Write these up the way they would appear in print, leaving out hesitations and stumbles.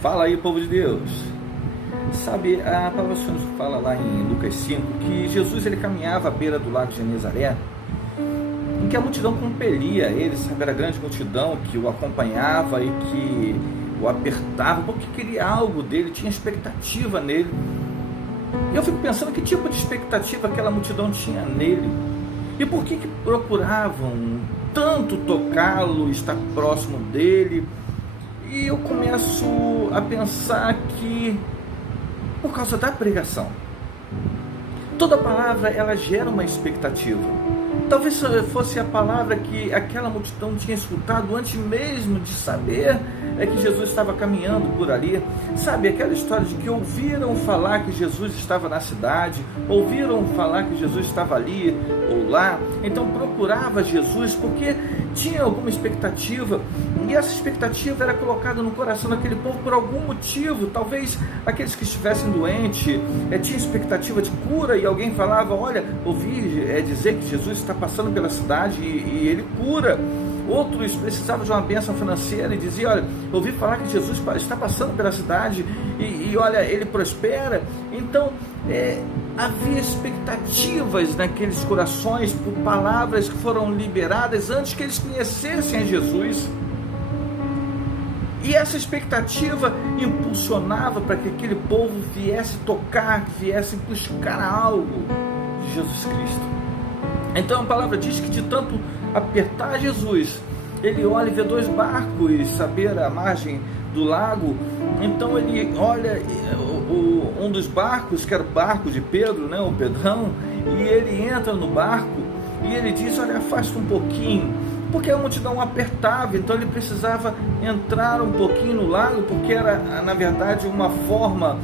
Fala aí, povo de Deus. Sabe, a palavra do Senhor fala lá em Lucas 5 que Jesus ele caminhava à beira do lago de Genezaré, em que a multidão compelia ele, sabe, era a grande multidão que o acompanhava e que o apertava, porque queria algo dele, tinha expectativa nele. E eu fico pensando que tipo de expectativa aquela multidão tinha nele, e por que procuravam tanto tocá-lo, estar próximo dele. E eu começo a pensar que por causa da pregação, toda palavra ela gera uma expectativa. Talvez fosse a palavra que aquela multidão tinha escutado antes mesmo de saber que Jesus estava caminhando por ali. Sabe, aquela história de que ouviram falar que Jesus estava na cidade, ouviram falar que Jesus estava ali ou lá, então procurava Jesus porque tinha alguma expectativa, e essa expectativa era colocada no coração daquele povo por algum motivo. Talvez aqueles que estivessem doentes tinham expectativa de cura, e alguém falava: olha, ouvi dizer que Jesus está passando pela cidade e ele cura. Outros precisavam de uma bênção financeira e diziam: olha, ouvi falar que Jesus está passando pela cidade e olha, ele prospera. Então havia expectativas naqueles corações por palavras que foram liberadas antes que eles conhecessem a Jesus. E essa expectativa impulsionava para que aquele povo viesse tocar, viesse buscar algo de Jesus Cristo. Então a palavra diz que de tanto apertar Jesus, ele olha e vê dois barcos, saber a margem do lago. Então ele olha um dos barcos, que era o barco de Pedro, né, o Pedrão, e ele entra no barco e ele diz: olha, afasta um pouquinho, porque a multidão apertava, então ele precisava entrar um pouquinho no lago, porque era na verdade uma forma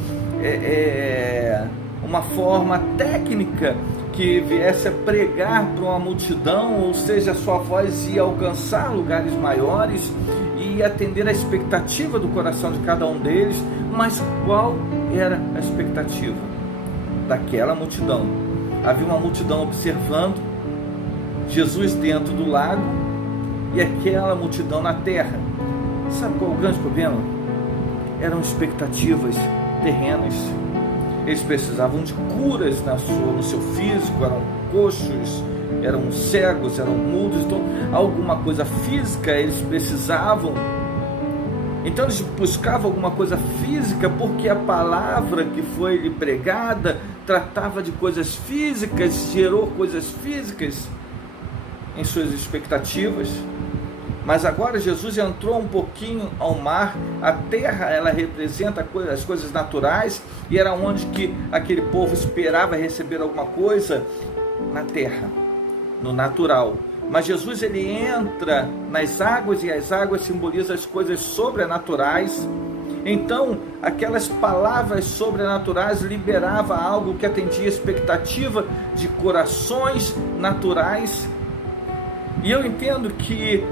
técnica que viesse a pregar para uma multidão, ou seja, a sua voz ia alcançar lugares maiores e atender a expectativa do coração de cada um deles. Mas qual era a expectativa daquela multidão? Havia uma multidão observando Jesus dentro do lago e aquela multidão na terra. Sabe qual é o grande problema? Eram expectativas terrenas. Eles precisavam de curas no seu físico, eram coxos, eram cegos, eram mudos, então alguma coisa física eles precisavam. Então eles buscavam alguma coisa física porque a palavra que foi lhe pregada tratava de coisas físicas, gerou coisas físicas em suas expectativas. Mas agora Jesus entrou um pouquinho ao mar. A terra, ela representa as coisas naturais, e era onde que aquele povo esperava receber alguma coisa, na terra, no natural. Mas Jesus ele entra nas águas, e as águas simbolizam as coisas sobrenaturais. Então aquelas palavras sobrenaturais liberavam algo que atendia a expectativa de corações naturais. E eu entendo que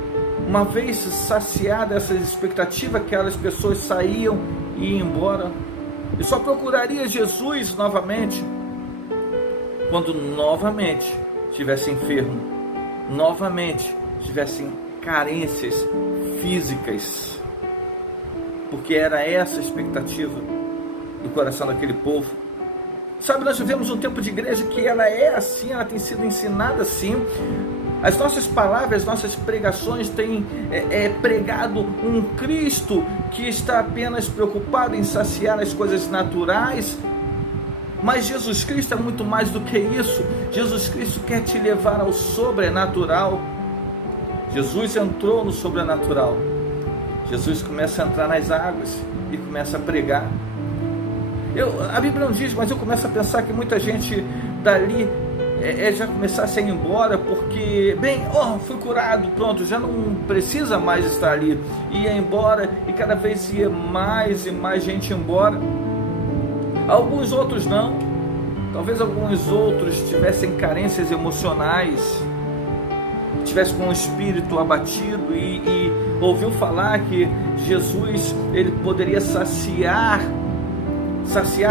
uma vez saciada essa expectativa, aquelas pessoas saíam e iam embora, e só procuraria Jesus novamente quando novamente estivesse enfermo, novamente tivessem carências físicas, porque era essa a expectativa do coração daquele povo. Sabe, nós vivemos um tempo de igreja que ela é assim, ela tem sido ensinada assim. As nossas palavras, as nossas pregações têm pregado um Cristo que está apenas preocupado em saciar as coisas naturais. Mas Jesus Cristo é muito mais do que isso. Jesus Cristo quer te levar ao sobrenatural. Jesus entrou no sobrenatural. Jesus começa a entrar nas águas e começa a pregar. A Bíblia não diz, mas eu começo a pensar que muita gente dali já começasse a ir embora, porque, fui curado, pronto, já não precisa mais estar ali. Ia embora, e cada vez ia mais e mais gente embora. Alguns outros não. Talvez alguns outros tivessem carências emocionais, tivessem com o espírito abatido e ouviu falar que Jesus ele poderia saciar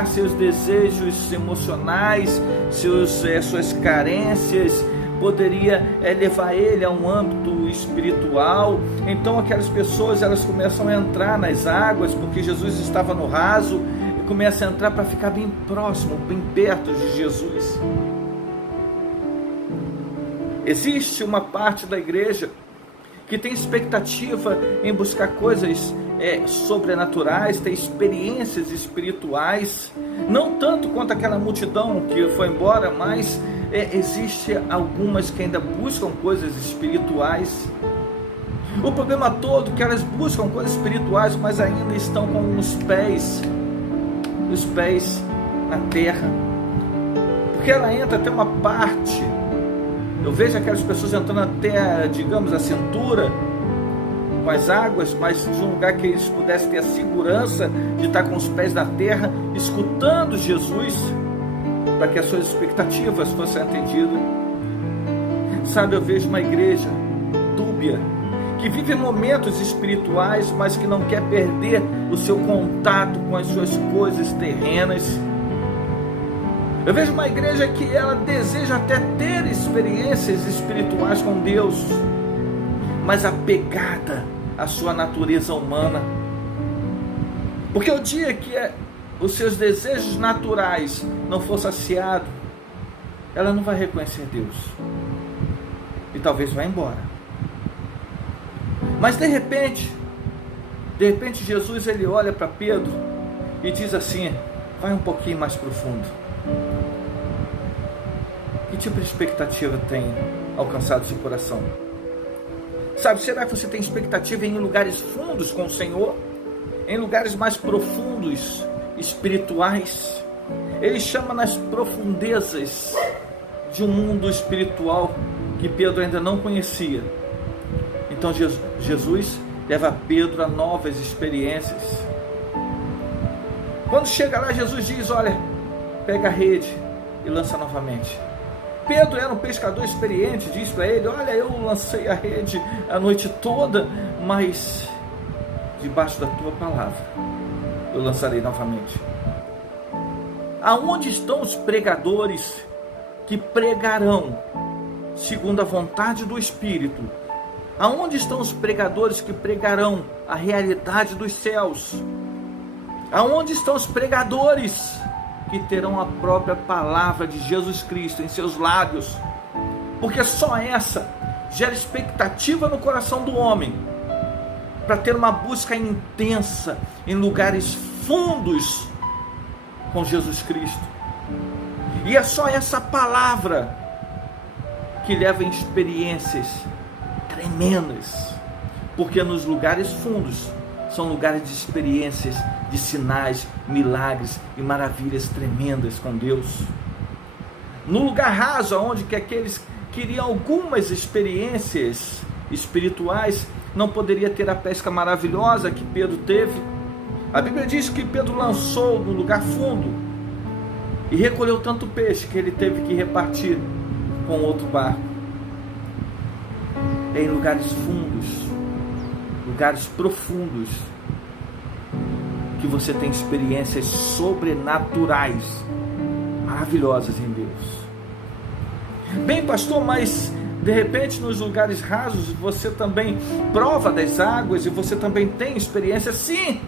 seus desejos emocionais, suas carências, poderia levar ele a um âmbito espiritual. Então aquelas pessoas, elas começam a entrar nas águas, porque Jesus estava no raso, e começam a entrar para ficar bem próximo, bem perto de Jesus. Existe uma parte da igreja que tem expectativa em buscar coisas sobrenaturais, ter experiências espirituais, não tanto quanto aquela multidão que foi embora, mas existe algumas que ainda buscam coisas espirituais. O problema todo é que elas buscam coisas espirituais, mas ainda estão com os pés na terra, porque ela entra até uma parte. Eu vejo aquelas pessoas entrando até, digamos, a cintura com as águas, mas de um lugar que eles pudessem ter a segurança de estar com os pés na terra, escutando Jesus, para que as suas expectativas fossem atendidas. Sabe, eu vejo uma igreja dúbia, que vive momentos espirituais, mas que não quer perder o seu contato com as suas coisas terrenas. Eu vejo uma igreja que ela deseja até ter experiências espirituais com Deus, mas apegada à sua natureza humana. Porque o dia que os seus desejos naturais não for saciado, ela não vai reconhecer Deus. E talvez vá embora. Mas de repente Jesus, ele olha para Pedro e diz assim: vai um pouquinho mais profundo. Que tipo de expectativa tem alcançado seu coração? Sabe, será que você tem expectativa em lugares fundos com o Senhor? Em lugares mais profundos, espirituais? Ele chama nas profundezas de um mundo espiritual que Pedro ainda não conhecia. Então Jesus leva Pedro a novas experiências. Quando chega lá, Jesus diz: olha, pega a rede e lança novamente. Pedro era um pescador experiente, diz para ele: olha, eu lancei a rede a noite toda, mas debaixo da tua palavra eu lançarei novamente. Aonde estão os pregadores que pregarão segundo a vontade do Espírito? Aonde estão os pregadores que pregarão a realidade dos céus? Aonde estão os pregadores que terão a própria palavra de Jesus Cristo em seus lábios? Porque só essa gera expectativa no coração do homem, para ter uma busca intensa em lugares fundos com Jesus Cristo. E é só essa palavra que leva em experiências tremendas, porque nos lugares fundos são lugares de experiências, de sinais, milagres e maravilhas tremendas com Deus. No lugar raso, onde que aqueles queriam algumas experiências espirituais, não poderia ter a pesca maravilhosa que Pedro teve. A Bíblia diz que Pedro lançou no lugar fundo e recolheu tanto peixe que ele teve que repartir com outro barco. Em lugares fundos, lugares profundos, que você tem experiências sobrenaturais, maravilhosas em Deus. Bem, pastor, mas de repente nos lugares rasos você também prova das águas e você também tem experiência? Sim!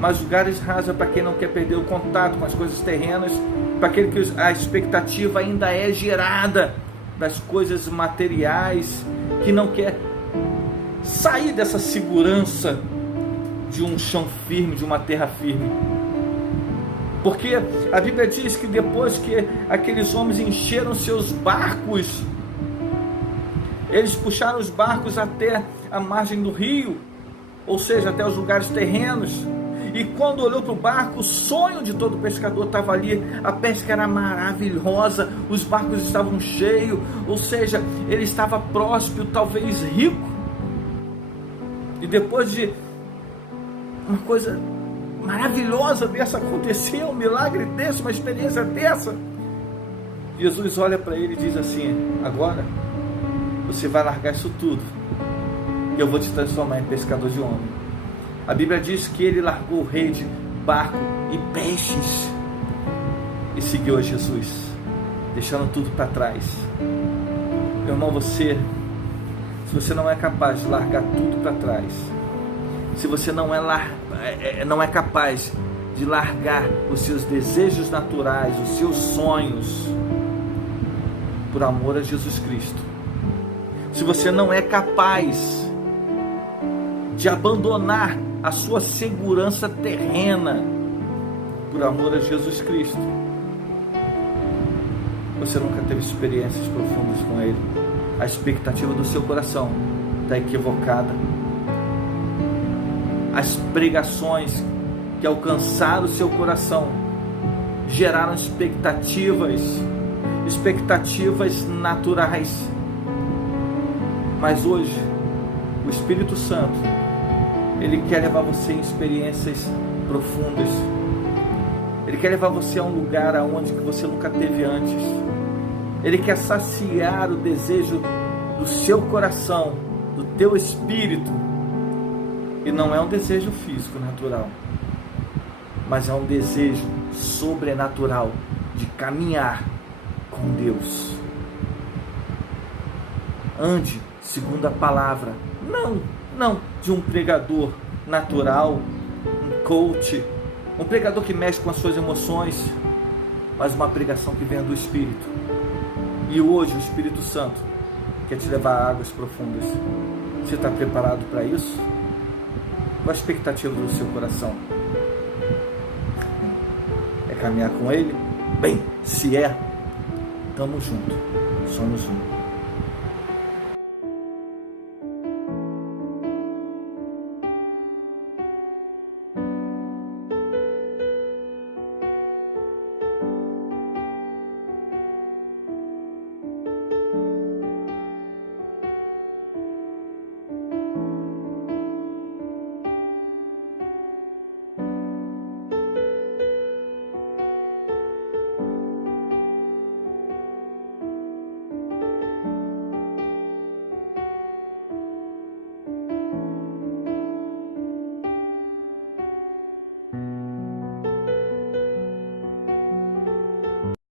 Mas lugares rasos é para quem não quer perder o contato com as coisas terrenas, para aquele que a expectativa ainda é gerada das coisas materiais, que não quer sair dessa segurança de um chão firme, de uma terra firme. Porque a Bíblia diz que depois que aqueles homens encheram seus barcos, eles puxaram os barcos até a margem do rio, ou seja, até os lugares terrenos. E quando olhou para o barco, o sonho de todo pescador estava ali. A pesca era maravilhosa, os barcos estavam cheios, ou seja, ele estava próspero, talvez rico. E depois de uma coisa maravilhosa dessa acontecer, um milagre desse, uma experiência dessa, Jesus olha para ele e diz assim: agora você vai largar isso tudo e eu vou te transformar em pescador de homem. A Bíblia diz que ele largou rede, barco e peixes e seguiu a Jesus. deixando tudo para trás. Meu irmão, se você não é capaz de largar tudo para trás, se você não é capaz de largar os seus desejos naturais, os seus sonhos, por amor a Jesus Cristo, se você não é capaz de abandonar a sua segurança terrena, por amor a Jesus Cristo, você nunca teve experiências profundas com Ele. A expectativa do seu coração está equivocada. As pregações que alcançaram o seu coração geraram expectativas naturais. Mas hoje, o Espírito Santo, Ele quer levar você em experiências profundas. Ele quer levar você a um lugar aonde que você nunca teve antes. Ele quer saciar o desejo do seu coração, do teu espírito. E não é um desejo físico natural, mas é um desejo sobrenatural de caminhar com Deus. Ande segundo a palavra, não de um pregador natural, um coach, um pregador que mexe com as suas emoções, mas uma pregação que vem do Espírito. E hoje o Espírito Santo quer te levar a águas profundas. Você está preparado para isso? Qual a expectativa do seu coração? É caminhar com Ele? Bem, se é, estamos juntos, somos um.